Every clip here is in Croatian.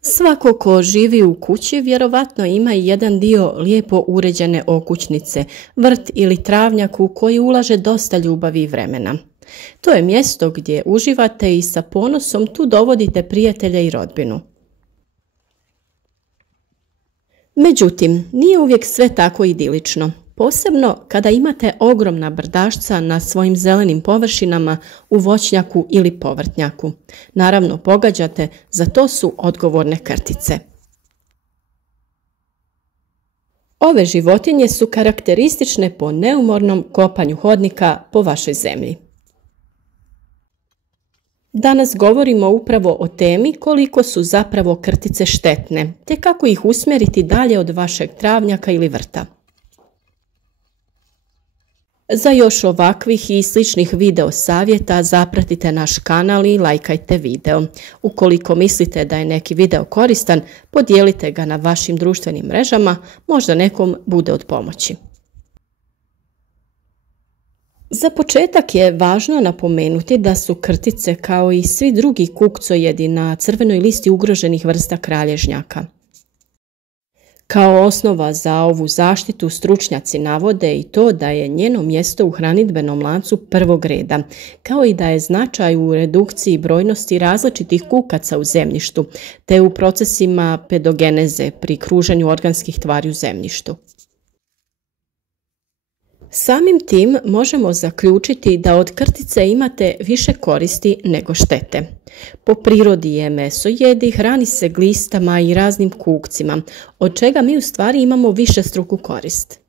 Svako ko živi u kući vjerovatno ima i jedan dio lijepo uređene okućnice, vrt ili travnjak u koji ulaže dosta ljubavi i vremena. To je mjesto gdje uživate i sa ponosom tu dovodite prijatelje i rodbinu. Međutim, nije uvijek sve tako idilično. Posebno kada imate ogromna brdašca na svojim zelenim površinama u voćnjaku ili povrtnjaku. Naravno, pogađate, za to su odgovorne krtice. Ove životinje su karakteristične po neumornom kopanju hodnika po vašoj zemlji. Danas govorimo upravo o temi koliko su zapravo krtice štetne, te kako ih usmjeriti dalje od vašeg travnjaka ili vrta. Za još ovakvih i sličnih video savjeta zapratite naš kanal i lajkajte video. Ukoliko mislite da je neki video koristan, podijelite ga na vašim društvenim mrežama, možda nekom bude od pomoći. Za početak je važno napomenuti da su krtice kao i svi drugi kukcojedi na crvenoj listi ugroženih vrsta kralježnjaka. Kao osnova za ovu zaštitu stručnjaci navode i to da je njeno mjesto u hranidbenom lancu prvog reda, kao i da je značaj u redukciji brojnosti različitih kukaca u zemljištu, te u procesima pedogeneze pri kruženju organskih tvari u zemljištu. Samim tim možemo zaključiti da od krtice imate više koristi nego štete. Po prirodi je mesojedi, hrani se glistama i raznim kukcima, od čega mi u stvari imamo višestruku korist.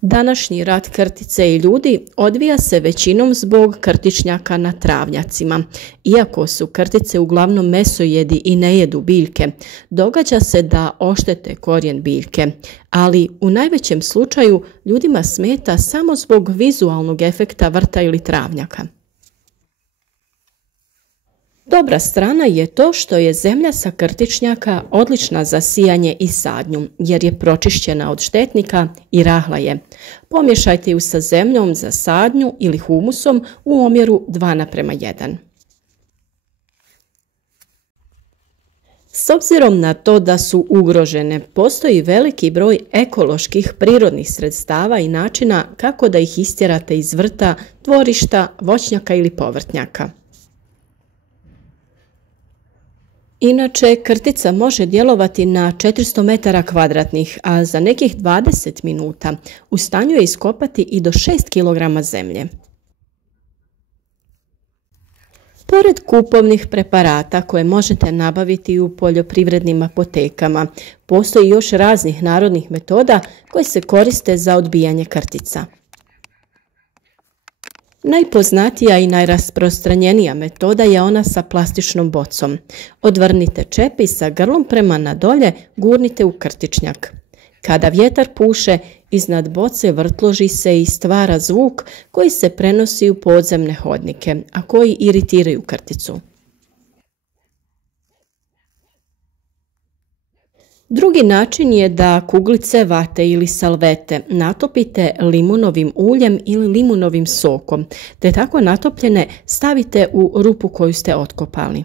Današnji rat krtice i ljudi odvija se većinom zbog krtičnjaka na travnjacima. Iako su krtice uglavnom mesojedi i ne jedu biljke, događa se da oštete korijen biljke, ali u najvećem slučaju ljudima smeta samo zbog vizualnog efekta vrta ili travnjaka. Dobra strana je to što je zemlja sa krtičnjaka odlična za sijanje i sadnju, jer je pročišćena od štetnika i rahla je. Pomiješajte ju sa zemljom za sadnju ili humusom u omjeru 2:1. S obzirom na to da su ugrožene, postoji veliki broj ekoloških prirodnih sredstava i načina kako da ih istjerate iz vrta, dvorišta, voćnjaka ili povrtnjaka. Inače, krtica može djelovati na 400 metara kvadratnih, a za nekih 20 minuta u stanju je iskopati i do 6 kg zemlje. Pored kupovnih preparata koje možete nabaviti u poljoprivrednim apotekama, postoji još raznih narodnih metoda koje se koriste za odbijanje krtica. Najpoznatija i najrasprostranjenija metoda je ona sa plastičnom bocom. Odvrnite čep i sa grlom prema nadolje gurnite u krtičnjak. Kada vjetar puše, iznad boce vrtloži se i stvara zvuk koji se prenosi u podzemne hodnike, a koji iritiraju krticu. Drugi način je da kuglice vate ili salvete natopite limunovim uljem ili limunovim sokom, te tako natopljene stavite u rupu koju ste otkopali.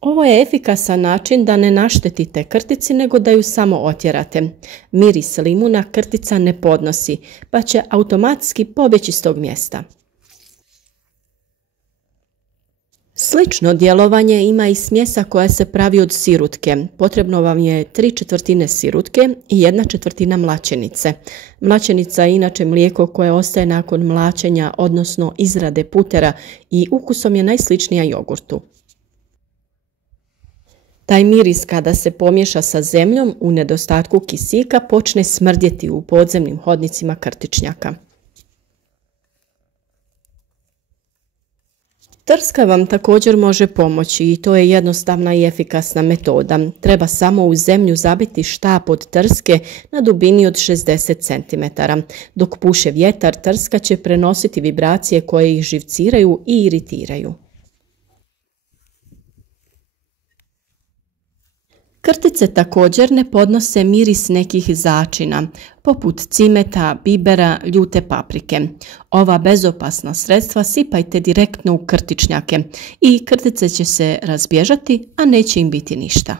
Ovo je efikasan način da ne naštetite krtici, nego da ju samo otjerate. Miris limuna krtica ne podnosi, pa će automatski pobjeći s tog mjesta. Slično djelovanje ima i smjesa koja se pravi od sirutke. Potrebno vam je 3/4 sirutke i 1/4 mlačenice. Mlačenica je inače mlijeko koje ostaje nakon mlačenja, odnosno izrade putera, i ukusom je najsličnija jogurtu. Taj miris kada se pomiješa sa zemljom u nedostatku kisika počne smrdjeti u podzemnim hodnicima krtičnjaka. Trska vam također može pomoći i to je jednostavna i efikasna metoda. Treba samo u zemlju zabiti štap od trske na dubini od 60 cm. Dok puše vjetar, trska će prenositi vibracije koje ih živciraju i iritiraju. Krtice također ne podnose miris nekih začina, poput cimeta, bibera, ljute paprike. Ova bezopasna sredstva sipajte direktno u krtičnjake i krtice će se razbježati, a neće im biti ništa.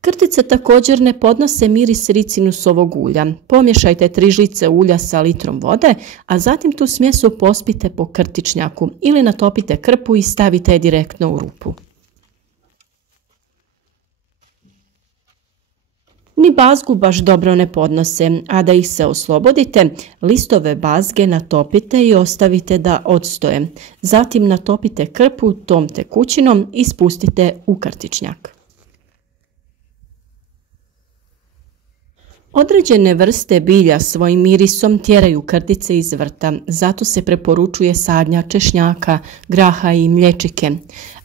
Krtice također ne podnose miris ricinusovog ulja. Pomiješajte 3 žlice ulja sa litrom vode, a zatim tu smjesu pospite po krtičnjaku ili natopite krpu i stavite je direktno u rupu. Ni bazgu baš dobro ne podnose, a da ih se oslobodite, listove bazge natopite i ostavite da odstoje. Zatim natopite krpu tom tekućinom i spustite u krtičnjak. Određene vrste bilja svojim mirisom tjeraju krtice iz vrta, zato se preporučuje sadnja češnjaka, graha i mlječike,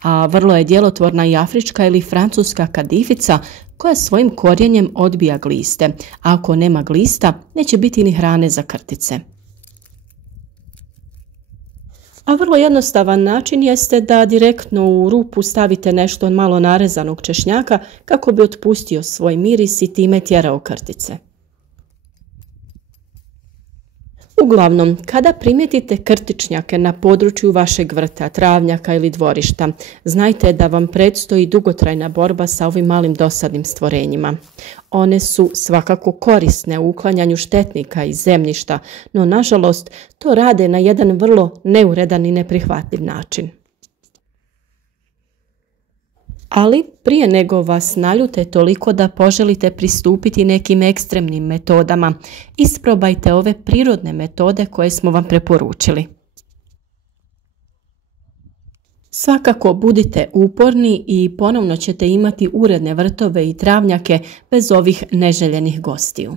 a vrlo je djelotvorna i afrička ili francuska kadifica koja svojim korijenjem odbija gliste, a ako nema glista neće biti ni hrane za krtice. A vrlo jednostavan način jeste da direktno u rupu stavite nešto malo narezanog češnjaka kako bi otpustio svoj miris i time tjerao krtice. Uglavnom, kada primijetite krtičnjake na području vašeg vrta, travnjaka ili dvorišta, znajte da vam predstoji dugotrajna borba sa ovim malim dosadnim stvorenjima. One su svakako korisne u uklanjanju štetnika iz zemljišta, no nažalost to rade na jedan vrlo neuredan i neprihvatljiv način. Ali prije nego vas naljute toliko da poželite pristupiti nekim ekstremnim metodama, isprobajte ove prirodne metode koje smo vam preporučili. Svakako budite uporni i ponovno ćete imati uredne vrtove i travnjake bez ovih neželjenih gostiju.